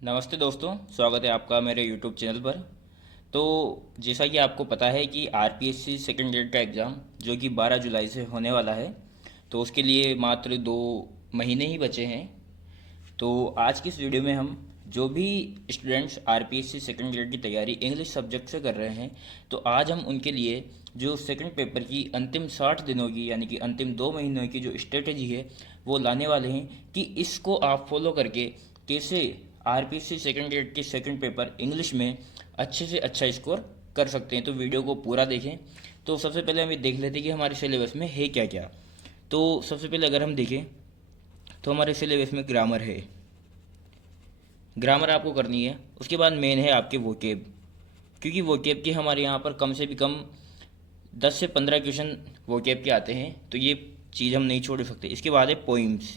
नमस्ते दोस्तों, स्वागत है आपका मेरे यूट्यूब चैनल पर। तो जैसा कि आपको पता है कि आरपीएससी सेकेंड ग्रेड का एग्ज़ाम जो कि 12 जुलाई से होने वाला है, तो उसके लिए मात्र 2 महीने ही बचे हैं। तो आज की इस वीडियो में हम जो भी स्टूडेंट्स आरपीएससी सेकेंड ग्रेड की तैयारी इंग्लिश सब्जेक्ट से कर रहे हैं, तो आज हम उनके लिए जो सेकेंड पेपर की अंतिम 60 दिनों की यानी कि अंतिम 2 महीनों की जो स्ट्रेटेजी है वो लाने वाले हैं कि इसको आप फॉलो करके कैसे आरपीएससी सेकेंड ग्रेड के सेकेंड पेपर इंग्लिश में अच्छे से अच्छा स्कोर कर सकते हैं। तो वीडियो को पूरा देखें। तो सबसे पहले हम ये देख लेते हैं कि हमारे सिलेबस में है क्या क्या। तो सबसे पहले अगर हम देखें तो हमारे सिलेबस में ग्रामर है। ग्रामर आपको करनी है। उसके बाद मेन है आपके वोकेब, क्योंकि वोकेब के हमारे यहाँ पर कम से भी कम 10 से 15 क्वेश्चन वोकेब के आते हैं, तो ये चीज़ हम नहीं छोड़ सकते। इसके बाद है पोइम्स,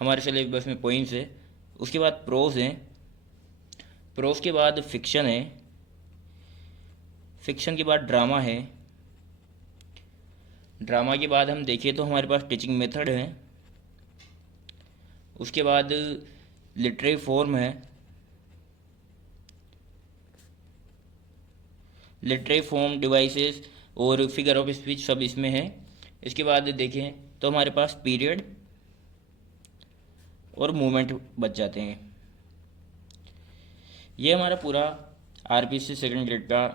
हमारे सिलेबस में पोइम्स है। उसके बाद प्रोज है, प्रोज के बाद फिक्शन है, फिक्शन के बाद ड्रामा है, ड्रामा के बाद हम देखें तो हमारे पास टीचिंग मेथड है। उसके बाद लिटरेरी फॉर्म है, लिटरेरी फॉर्म, डिवाइसेस और फिगर ऑफ स्पीच सब इसमें है। इसके बाद देखें तो हमारे पास पीरियड और मूवमेंट बच जाते हैं। ये हमारा पूरा आरपीएससी सेकेंड ग्रेड का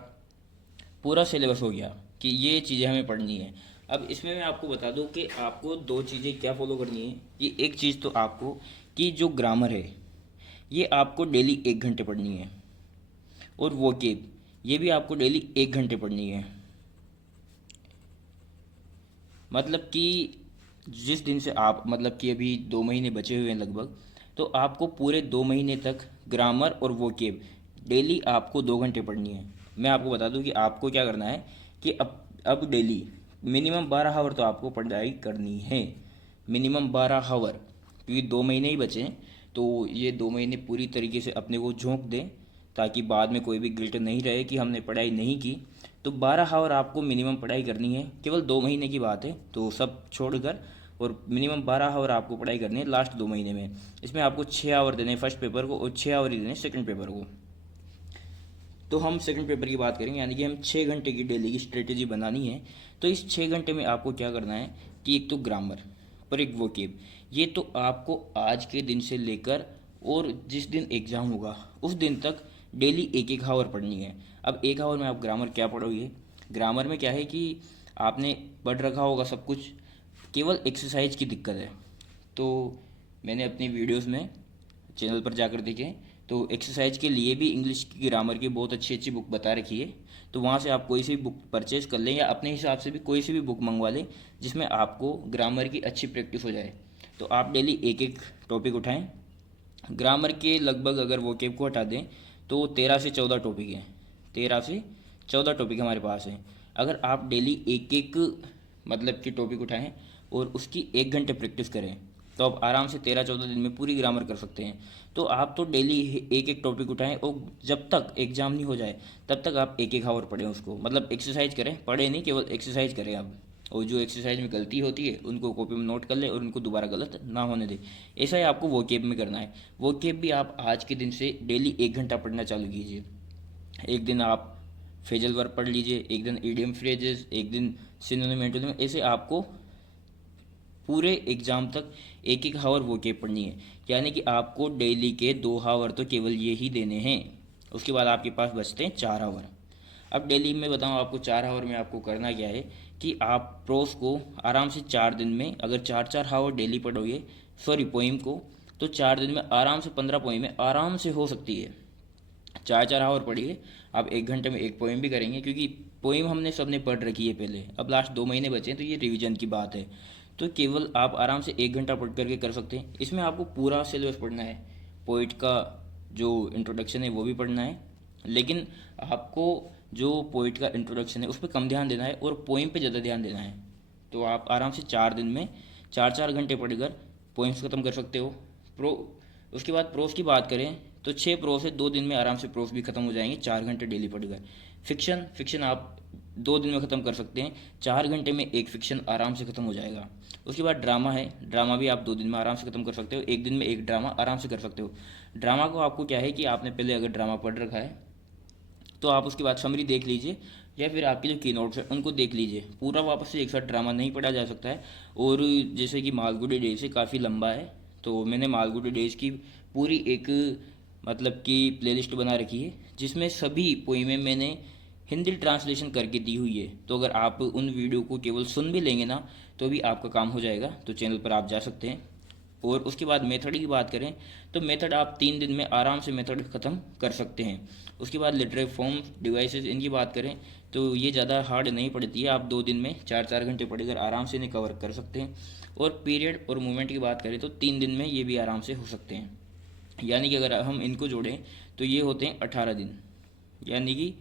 पूरा सिलेबस हो गया कि ये चीज़ें हमें पढ़नी है। अब इसमें मैं आपको बता दूं कि आपको दो चीज़ें क्या फॉलो करनी है। कि एक चीज़ तो आपको कि जो ग्रामर है ये आपको डेली 1 घंटे पढ़नी है, और वोकेब ये भी आपको डेली 1 घंटे पढ़नी है। मतलब कि जिस दिन से आप मतलब कि अभी 2 महीने बचे हुए हैं लगभग, तो आपको पूरे 2 महीने तक ग्रामर और वोकेब डेली आपको 2 घंटे पढ़नी है। मैं आपको बता दूं कि आपको क्या करना है कि अब डेली मिनिमम 12 आवर तो आपको पढ़ाई करनी है। मिनिमम 12 आवर, क्योंकि 2 महीने ही बचे हैं। तो ये 2 महीने पूरी तरीके से अपने को झोंक दें, ताकि बाद में कोई भी गिल्ट नहीं रहे कि हमने पढ़ाई नहीं की। तो 12 आवर आपको मिनिमम पढ़ाई करनी है। केवल 2 महीने की बात है, तो सब छोड़कर, और मिनिमम 12 आवर आपको पढ़ाई करनी है लास्ट 2 महीने में। इसमें आपको 6 आवर देने फर्स्ट पेपर को और 6 आवर ही देने सेकंड पेपर को। तो हम सेकंड पेपर की बात करेंगे, यानी कि हम 6 घंटे की डेली की स्ट्रेटेजी बनानी है। तो इस 6 घंटे में आपको क्या करना है कि एक तो ग्रामर और एक वोकेब, ये तो आपको आज के दिन से लेकर और जिस दिन एग्ज़ाम होगा उस दिन तक डेली 1 1 आवर पढ़नी है। अब 1 आवर में आप ग्रामर क्या पढ़ोगे? ग्रामर में क्या है कि आपने पढ़ रखा होगा सब कुछ, केवल एक्सरसाइज की दिक्कत है। तो मैंने अपनी वीडियोस में चैनल पर जाकर देखें, तो एक्सरसाइज के लिए भी इंग्लिश की ग्रामर की बहुत अच्छी अच्छी बुक बता रखी है। तो वहाँ से आप कोई सी भी बुक परचेज कर लें, या अपने हिसाब से भी कोई सी भी बुक मंगवा लें जिसमें आपको ग्रामर की अच्छी प्रैक्टिस हो जाए। तो आप डेली एक एक टॉपिक उठाएं। ग्रामर के लगभग अगर वोकेब को हटा दें तो 13 से 14 टॉपिक हैं। 13 से 14 टॉपिक हमारे पास हैं। अगर आप डेली एक एक मतलब कि टॉपिक उठाएं और उसकी 1 घंटे प्रैक्टिस करें, तो आप आराम से 13 14 दिन में पूरी ग्रामर कर सकते हैं। तो आप तो डेली एक एक टॉपिक उठाएं, और जब तक एग्ज़ाम नहीं हो जाए तब तक आप 1 1 आवर पढ़ें उसको। मतलब एक्सरसाइज करें, पढ़े नहीं, केवल एक्सरसाइज करें आप। और जो एक्सरसाइज में गलती होती है उनको कॉपी में नोट कर ले और उनको दोबारा गलत ना होने दे। ऐसा ही आपको वोकेब में करना है। वोकेब भी आप आज के दिन से डेली 1 घंटा पढ़ना चालू कीजिए। एक दिन आप फ्रेजल वर्ब पढ़ लीजिए, एक दिन ईडियम फ्रेजेस, एक दिन सिनोनिम एंटोनिम। ऐसे आपको पूरे एग्ज़ाम तक 1 1 आवर वोकेब पढ़नी है। यानी कि आपको डेली के 2 आवर तो केवल ये ही देने हैं। उसके बाद आपके पास बचते हैं 4 आवर। अब डेली में बताऊँ आपको 4 आवर में आपको करना क्या है कि आप प्रोस को आराम से 4 दिन में, अगर 4 4 आवर डेली पढ़ोगे, सॉरी पोइम को, तो 4 दिन में आराम से 15 पोइमें आराम से हो सकती है। 4 4 आवर पढ़िए। आप 1 घंटे में एक पोइम भी करेंगे, क्योंकि पोइम हमने सबने पढ़ रखी है पहले। अब लास्ट 2 महीने बचे हैं तो ये रिवीजन की बात है। तो केवल आप आराम से 1 घंटा पढ़ करके कर सकते हैं। इसमें आपको पूरा सिलेबस पढ़ना है। पोइट का जो इंट्रोडक्शन है वो भी पढ़ना है, लेकिन आपको जो पोइट का इंट्रोडक्शन है उस पर कम ध्यान देना है और पोइम पे ज़्यादा ध्यान देना है। तो आप आराम से 4 दिन में 4 4 घंटे पढ़कर पोइम्स ख़त्म कर सकते हो। प्रो उसके बाद प्रोस की बात करें तो 6 प्रोस है, 2 दिन में आराम से प्रोस भी खत्म हो जाएंगे 4 घंटे डेली पढ़कर। फिक्शन आप 2 दिन में ख़त्म कर सकते हैं। 4 घंटे में एक फिक्शन आराम से ख़त्म हो जाएगा। उसके बाद ड्रामा है, ड्रामा भी आप 2 दिन में आराम से ख़त्म कर सकते हो। एक दिन में एक ड्रामा आराम से कर सकते हो। ड्रामा को आपको क्या है कि आपने पहले अगर ड्रामा पढ़ रखा है तो आप उसके बाद समरी देख लीजिए, या फिर आपके जो की नोट्स हैं उनको देख लीजिए। पूरा वापस से एक साथ ड्रामा नहीं पढ़ा जा सकता है। और जैसे कि मालगुडी डेज से काफ़ी लंबा है, तो मैंने मालगुडी डेज की पूरी एक मतलब कि प्लेलिस्ट बना रखी है, जिसमें सभी पोइमें मैंने हिंदी ट्रांसलेशन करके दी हुई है। तो अगर आप उन वीडियो को केवल सुन भी लेंगे ना, तो भी आपका काम हो जाएगा। तो चैनल पर आप जा सकते हैं। और उसके बाद मेथड की बात करें तो मेथड आप 3 दिन में आराम से मेथड ख़त्म कर सकते हैं। उसके बाद लिटरेरी फॉर्म डिवाइसेस, इनकी बात करें तो ये ज़्यादा हार्ड नहीं पड़ती है। आप 2 दिन में 4-4 घंटे पढ़कर आराम से इन्हें कवर कर सकते हैं। और पीरियड और मूवमेंट की बात करें तो 3 दिन में ये भी आराम से हो सकते हैं। यानी कि अगर हम इनको जोड़ें तो ये होते हैं 18 दिन। यानी कि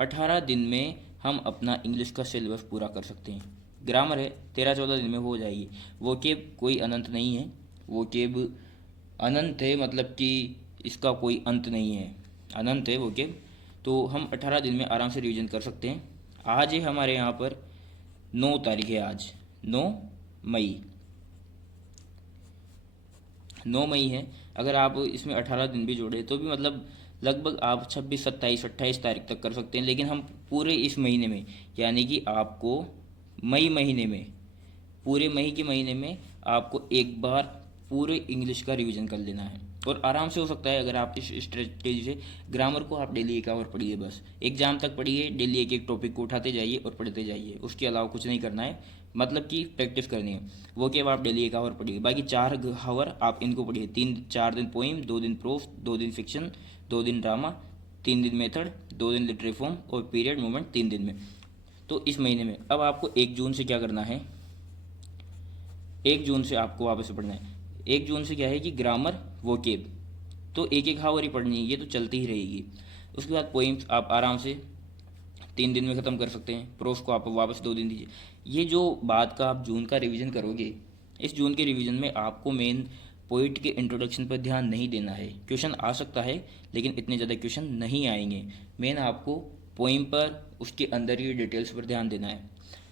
18 दिन में हम अपना इंग्लिश का सिलेबस पूरा कर सकते हैं। ग्रामर है 13-14 दिन में हो जाएगी। वोकेब कोई अनंत नहीं है, वोकेब अनंत है, मतलब कि इसका कोई अंत नहीं है, अनंत है वोकेब। तो हम 18 दिन में आराम से रिवीजन कर सकते हैं। आज है हमारे यहाँ पर 9 तारीख है, आज 9 मई, 9 मई है। अगर आप इसमें 18 दिन भी जोड़े तो भी मतलब लगभग आप 26, 27, 28 तारीख तक कर सकते हैं। लेकिन हम पूरे इस महीने में, यानी कि आपको मई महीने में, पूरे मई के महीने में आपको एक बार पूरे इंग्लिश का रिवीजन कर लेना है। और आराम से हो सकता है अगर आप इस स्ट्रेटेजी से। ग्रामर को आप डेली 1 आवर पढ़िए, बस एग्जाम तक पढ़िए। डेली एक एक टॉपिक को उठाते जाइए और पढ़ते जाइए, उसके अलावा कुछ नहीं करना है, मतलब कि प्रैक्टिस करनी है। वो कि आप डेली 1 आवर पढ़िए, बाकी 4 आवर आप इनको पढ़िए। 3-4 दिन पोइम, 2 दिन प्रोस, 2 दिन फिक्शन, 2 दिन ड्रामा, 3 दिन मेथड, 2 दिन लिटरेरी फॉर्म और पीरियड मूवमेंट 3 दिन में। तो इस महीने में अब आपको 1 जून से क्या करना है, 1 जून से आपको वापस से पढ़ना है। 1 जून से क्या है कि ग्रामर वोकेब तो एक एक हावर ही पढ़नी है, ये तो चलती ही रहेगी। उसके बाद पोइम्स आप आराम से 3 दिन में ख़त्म कर सकते हैं। प्रोस को आप वापस 2 दिन दीजिए। ये जो बात का आप जून का रिवीजन करोगे, इस जून के रिवीजन में आपको मेन पोइट के इंट्रोडक्शन पर ध्यान नहीं देना है। क्वेश्चन आ सकता है लेकिन इतने ज़्यादा क्वेश्चन नहीं आएंगे। मेन आपको पोइम पर, उसके अंदर ही डिटेल्स पर ध्यान देना है।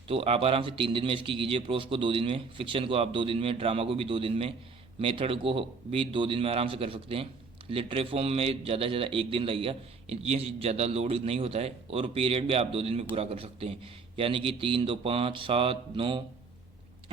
तो आप आराम से 3 दिन में इसकी कीजिए। प्रोस को 2 दिन में, फिक्शन को आप 2 दिन में, ड्रामा को भी 2 दिन में, मेथड को भी 2 दिन में आराम से कर सकते हैं। लिटरेरी फॉर्म में ज़्यादा से ज़्यादा 1 दिन लगेगा, ये ज़्यादा लोड नहीं होता है। और पीरियड भी आप 2 दिन में पूरा कर सकते हैं। यानी कि 3, 2, 5, 7, 9,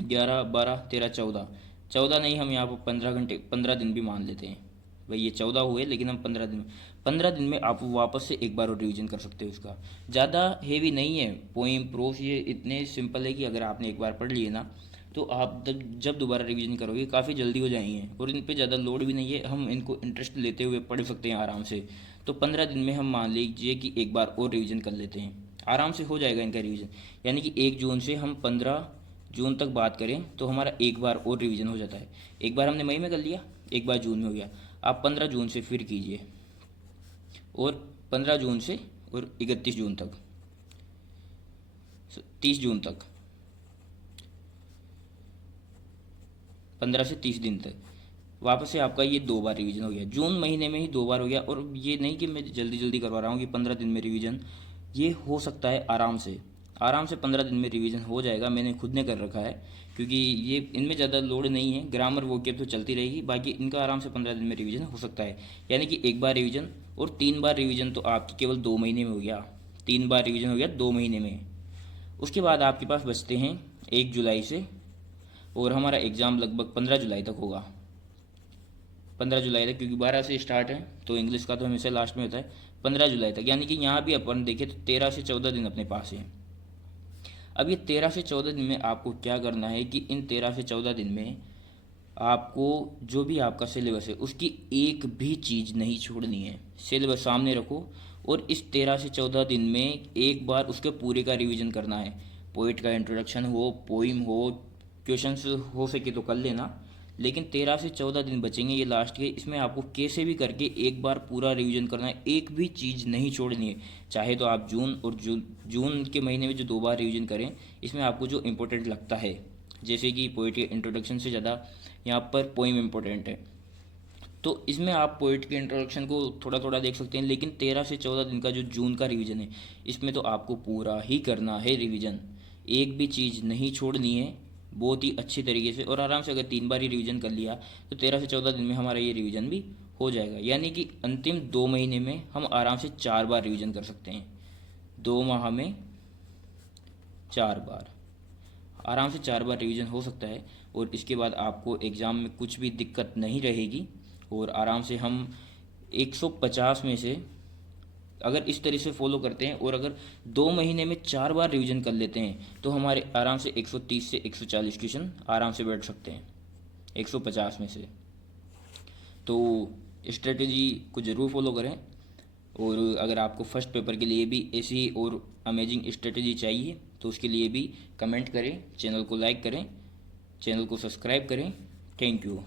11, 12, 13, 14, 14 नहीं, हम यहाँ पर 15 घंटे, 15 दिन भी मान लेते हैं। भाई ये 14 हुए लेकिन हम 15 दिन में आप वापस से एक बार और रिवीजन कर सकते हो। उसका ज़्यादा हेवी नहीं है पोइम प्रोस, ये इतने सिंपल है कि अगर आपने एक बार पढ़ लिए ना तो आप जब दोबारा रिवीजन करोगे काफ़ी जल्दी हो जाएंगे। और इन पे ज़्यादा लोड भी नहीं है, हम इनको इंटरेस्ट लेते हुए पढ़ सकते हैं आराम से। तो 15 दिन में हम मान लीजिए कि एक बार और रिवीजन कर लेते हैं, आराम से हो जाएगा इनका रिवीजन। यानी कि 1 जून से हम 15 जून तक बात करें तो हमारा एक बार और रिवीजन हो जाता है। एक बार हमने मई में कर लिया, एक बार जून में हो गया। आप 15 जून से फिर कीजिए, और 15 जून से और 31 जून तक, 30 जून तक, 15 से 30 दिन तक वापस से आपका ये 2 बार रिवीजन हो गया। जून महीने में ही 2 बार हो गया। और ये नहीं कि मैं जल्दी जल्दी करवा रहा हूँ कि 15 दिन में रिवीजन, ये हो सकता है आराम से, आराम से 15 दिन में रिवीजन हो जाएगा। मैंने खुद ने कर रखा है, क्योंकि ये इनमें ज़्यादा लोड नहीं है। ग्रामर वोकेब तो चलती रहेगी, बाकी इनका आराम से 15 दिन में रिवीजन हो सकता है। यानी कि एक बार रिवीजन और 3 बार रिवीजन तो आपकी केवल 2 महीने में हो गया। 3 बार रिवीजन हो गया 2 महीने में। उसके बाद आपके पास बचते हैं 1 जुलाई से, और हमारा एग्ज़ाम लगभग 15 जुलाई तक होगा। 15 जुलाई तक, क्योंकि 12 से स्टार्ट है तो इंग्लिश का तो हमेशा लास्ट में होता है। 15 जुलाई तक, यानी कि यहाँ भी अपन देखें तो 13 से 14 दिन अपने पास है। अब ये 13 से 14 दिन में आपको क्या करना है कि इन 13 से 14 दिन में आपको जो भी आपका सिलेबस है उसकी एक भी चीज़ नहीं छोड़नी है। सिलेबस सामने रखो और इस 13 से 14 दिन में एक बार उसके पूरे का रिवीजन करना है। पोइट का इंट्रोडक्शन हो, पोइम हो, क्वेश्चंस हो सके तो कर लेना। लेकिन 13 से 14 दिन बचेंगे ये लास्ट के, इसमें आपको कैसे भी करके एक बार पूरा रिवीजन करना है, एक भी चीज़ नहीं छोड़नी है। चाहे तो आप जून और जून के महीने में जो 2 बार रिवीजन करें, इसमें आपको जो इम्पोर्टेंट लगता है, जैसे कि पोइट के इंट्रोडक्शन से ज़्यादा यहाँ पर पोइम इम्पोर्टेंट है, तो इसमें आप पोइट के इंट्रोडक्शन को थोड़ा थोड़ा देख सकते हैं, लेकिन 13 से 14 दिन का जो जून का रिवीजन है, इसमें तो आपको पूरा ही करना है रिवीजन, एक भी चीज़ नहीं छोड़नी है, बहुत ही अच्छी तरीके से। और आराम से अगर 3 बार ही रिवीजन कर लिया तो 13 से 14 दिन में हमारा ये रिवीजन भी हो जाएगा, यानी कि अंतिम 2 महीने में हम आराम से 4 बार रिवीजन कर सकते हैं। 2 माह में 4 बार, आराम से 4 बार रिवीजन हो सकता है। और इसके बाद आपको एग्ज़ाम में कुछ भी दिक्कत नहीं रहेगी, और आराम से हम 150 में से अगर इस तरह से फॉलो करते हैं और अगर 2 महीने में 4 बार रिवीजन कर लेते हैं तो हमारे आराम से 130 से 140 क्वेश्चन आराम से बैठ सकते हैं 150 में से। तो स्ट्रेटजी को ज़रूर फॉलो करें। और अगर आपको फर्स्ट पेपर के लिए भी ऐसी और अमेजिंग स्ट्रेटजी चाहिए तो उसके लिए भी कमेंट करें, चैनल को लाइक करें, चैनल को सब्सक्राइब करें। Thank you.